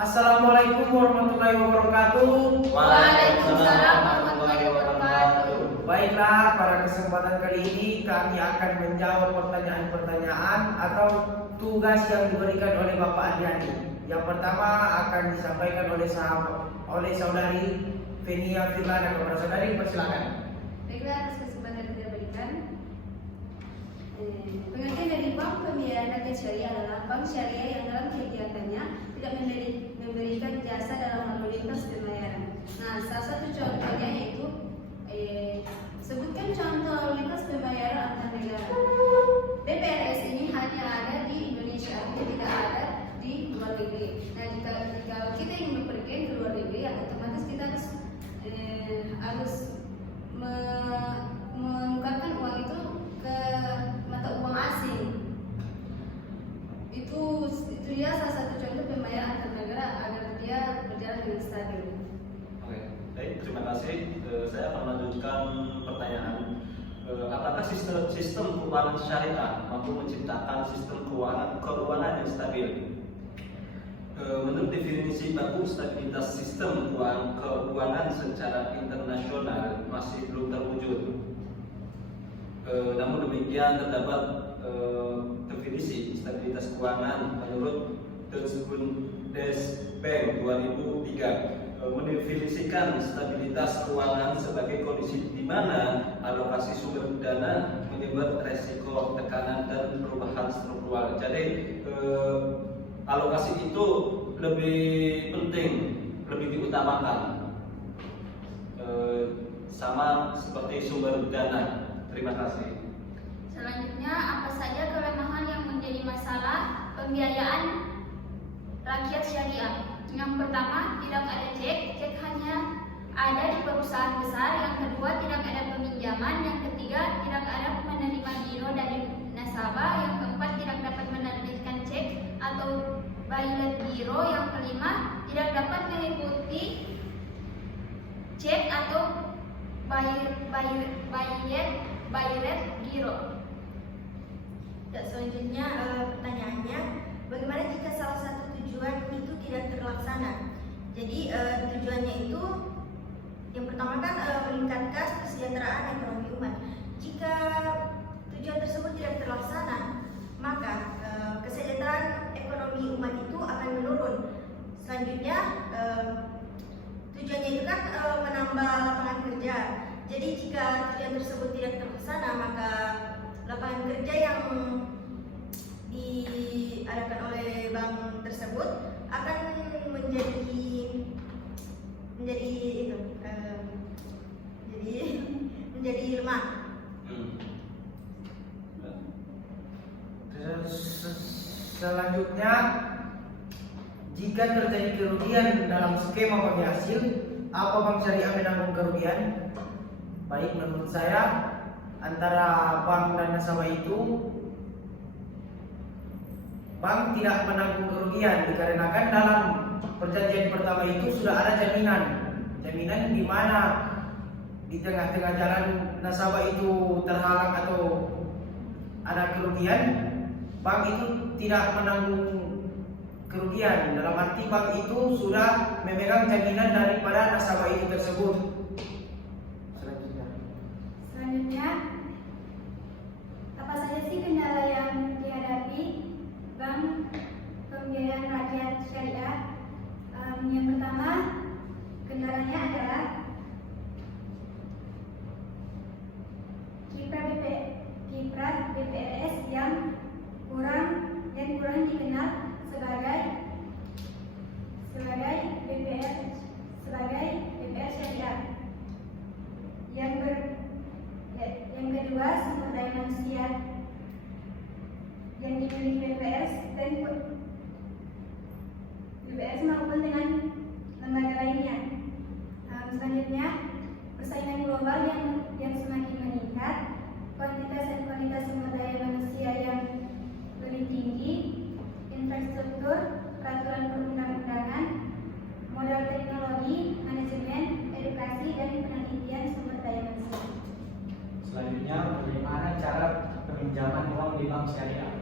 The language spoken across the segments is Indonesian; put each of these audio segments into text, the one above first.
Assalamualaikum warahmatullahi wabarakatuh. Waalaikumsalam warahmatullahi wabarakatuh. Baiklah, pada kesempatan kali ini kami akan menjawab pertanyaan-pertanyaan atau tugas yang diberikan oleh Bapak Adriani. Yang pertama akan disampaikan oleh saudari Fenia Firlana. Kepada saudari, persilakan. Baiklah, atas kesempatan yang kita berikan. Pengertian dari bank pembiayaan rakyat syariah adalah bank syariah yang dalam kegiatannya tidak memberikan jasa dalam lalu lintas pembayaran. Nah, salah satu contohnya yaitu sebutkan contoh lalu lintas pembayaran antar negara. BPRS ini hanya ada di Indonesia, tidak ada di luar negeri. Nah, jika kita ingin berpergian ke luar negeri, ya otomatis kita harus menukarkan uang itu ke mata uang asing. Itu dia salah satu contoh pembayaran antar negara agar dia berjalan dengan stabil. Oke, baik, terima kasih. Saya akan melanjutkan pertanyaan. Apakah sistem keuangan syariah mampu menciptakan sistem keuangan yang stabil? Menurut definisi baku, stabilitas sistem keuangan secara internasional masih belum terwujud. Namun demikian terdapat definisi stabilitas keuangan menurut Deutsche Bundesbank 2003 mendefinisikan stabilitas keuangan sebagai kondisi di mana alokasi sumber dana menyebabkan resiko tekanan dan perubahan struktural. Jadi alokasi itu lebih penting, lebih diutamakan, sama seperti sumber dana. Terima kasih. Selanjutnya, apa saja kelemahan yang menjadi masalah pembiayaan rakyat syariah? Yang pertama, tidak ada cek hanya ada di perusahaan besar. Yang kedua, tidak ada peminjaman. Yang ketiga, tidak ada menerima giro dari nasabah. Yang keempat, tidak dapat menerbitkan cek atau baylet giro. Yang kelima, tidak dapat mengikuti cek atau baylet giro. Dan selanjutnya pertanyaannya, bagaimana jika salah satu tujuan itu tidak terlaksana? Jadi tujuannya itu yang pertama kan meningkatkan kesejahteraan ekonomi umat. Jika tujuan tersebut tidak terlaksana, maka kesejahteraan ekonomi umat itu akan menurun. Selanjutnya tujuannya itu kan menambah lapangan kerja. Jadi jika tujuan tersebut tidak terlaksana, maka lapangan kerja yang diadakan oleh bank tersebut akan menjadi lemah. Selanjutnya, jika terjadi kerugian dalam skema bagi hasil, apa bank syariah menanggung kerugian? Baik, menurut saya antara bank dan nasabah itu, bank tidak menanggung kerugian dikarenakan dalam perjanjian pertama itu sudah ada jaminan di mana di tengah-tengah jalan nasabah itu terhalang atau ada kerugian, bank itu tidak menanggung kerugian. Dalam arti bank itu sudah memegang jaminan daripada nasabah itu tersebut. Selanjutnya, apa saja sih kendala yang dihadapi bank pembiayaan rakyat syariah? Yang pertama, kendalanya adalah kiprah BPRS yang kurang dikenal sebagai BPR syariah. Yang kedua, sumber daya manusia yang dimiliki BPRS maupun dengan lembaga lainnya. Selanjutnya, persaingan global yang semakin meningkat, kuantitas dan kualitas sumber daya manusia yang lebih tinggi, infrastruktur, peraturan perundang-undangan, modal teknologi, manajemen, edukasi, dan penelitian sumber daya manusia. Selanjutnya, bagaimana cara peminjaman uang di bank syariah?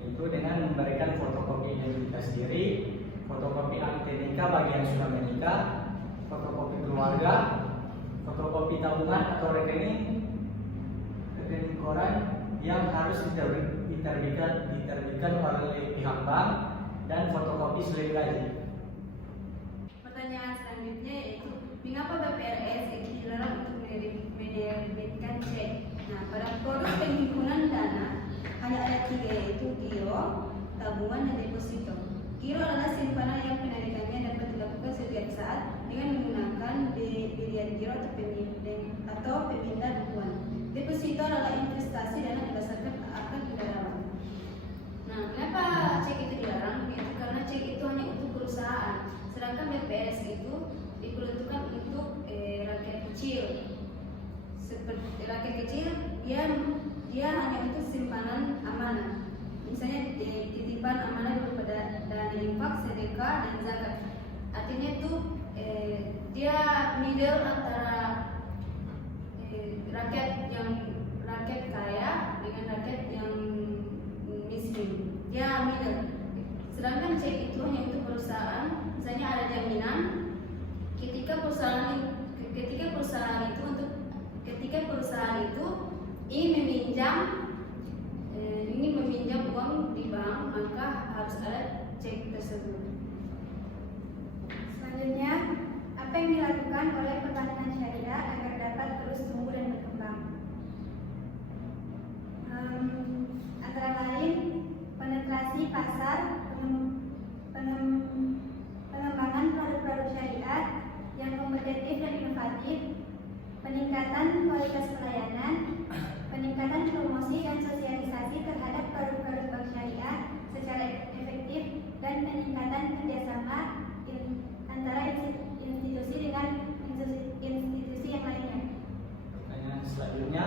Yaitu dengan memberikan fotokopi identitas diri, fotokopi akte nikah menikah bagi yang sudah menikah, fotokopi keluarga, fotokopi tabungan atau rekening koran yang harus diterbitkan oleh pihak bank, dan fotokopi slip gaji. Pertanyaan selanjutnya yaitu, mengapa BPRS dilarang untuk menerbitkan cek? Nah, pada produk penghimpunan dana hanya ada 3, yaitu giro, tabungan, dan deposito. Giro adalah simpanan yang penarikannya dapat dilakukan setiap saat dengan menggunakan pilihan giro atau pemindah dukungan. Deposito adalah investasi dana berdasarkan akad pendalaman. Nah, kenapa cek itu dilarang? Yaitu karena cek itu hanya untuk perusahaan, sedangkan BPRS itu diperuntukkan untuk rakyat kecil. Seperti rakyat kecil, dia hanya untuk simpanan amanah. Misalnya titipan amanah berupa dana infak, sedekah, dan zakat. Artinya itu dia middle antara rakyat kaya dengan rakyat yang miskin. Dia middle. Sedangkan cek itu hanya untuk perusahaan. Misalnya ada jaminan ketika perusahaan itu ingin meminjam uang di bank, maka harus ada cek tersebut. Selanjutnya, apa yang dilakukan oleh perbankan syariah agar dapat terus tumbuh dan berkembang? Antara lain, penetrasi pasar, pengembangan produk-produk syariah yang kompetitif dan inovatif, peningkatan kualitas pelayanan, peningkatan promosi dan sosialisasi terhadap produk-produk bank syariah secara efektif, dan peningkatan kerjasama antara institusi dengan institusi yang lainnya. Pertanyaan selanjutnya,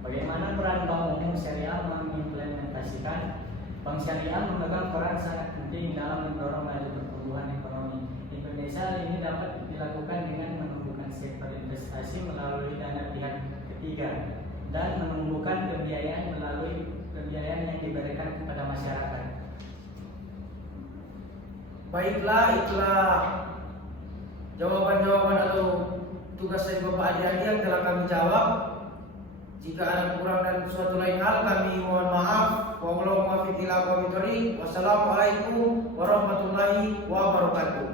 bagaimana peran bank umum syariah mengimplementasikan bank syariah memegang peran sangat penting dalam mendorong laju pertumbuhan ekonomi Indonesia? Ini dapat dilakukan dengan menumbuhkan sektor investasi melalui dana pihak ketiga dan menumbuhkan pembiayaan melalui pembiayaan yang diberikan kepada masyarakat. Baiklah, itulah jawaban-jawaban atau tugas dari Bapak Adi yang telah kami jawab. Jika ada kurang dan suatu lain hal, kami mohon maaf. Wassalamualaikum warahmatullahi wabarakatuh.